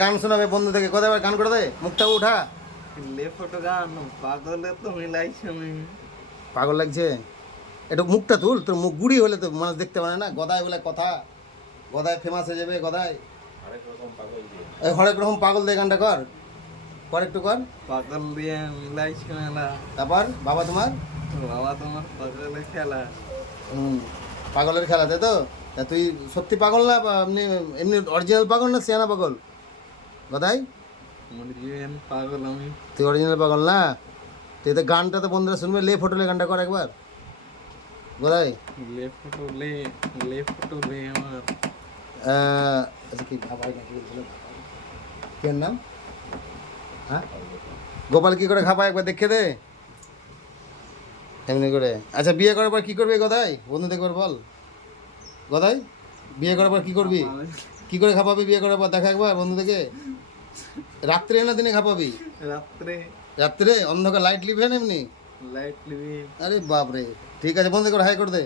গান শোনাবে বন্ধু থেকে, কোথায় গান করে দে, মুখটা উঠা। লে ফটো গান পাগলে তো মিলাইছি আমি। পাগল লাগছে, একটু মুখটা তুল, তোর মুখ গুড়ি হলে তো মানুষ দেখতে পারে না। গদায় বলে কথা, গদায় ফেমাস হয়ে যাবে গদায়। এই হরেক রকম পাগল দিয়ে গানটা কর, কর একটু কর। পাগল দিয়ে মিলাইছি মেলা, তারপর বাবা তোমার বাবা তোমার পাগলে খেলা। পাগলের খেলা, তাই তো? তা তুই সত্যি পাগল না বা এমনি এমনি অরিজিনাল পাগল না সিয়ানা পাগল? গদাই মরিজিয়ান পাগল আমি। তুই অরিজিনাল পাগল না? তুই তো গানটা তো বন্ধুরা শুনবে, লে ফোটলে গানটা কর একবার গদাই। লে ফটো লে, লে ফটো লে আমার। আচ্ছা কি ভাবাই নাকি বলছিল, কি এর নাম? হ্যাঁ গোপাল কি করে খাপায় একবার দেখে দে এমনি করে। আচ্ছা বিয়ে করার পর কি করবি গদাই, বন্ধু দেখবার বল গদাই। বিয়ে করার পর কি করবি, কি করে খাপাবি বিয়ে করার পর, দেখা একবার বন্ধু থেকে। রাত্রে না দিনে খাপাবি? রাত্রে। রাত্রে অন্ধকার লাইট লিবে না এমনি? লাইট নিবি। আরে বাপ রে, ঠিক আছে বন্ধু করে হাই করে দে।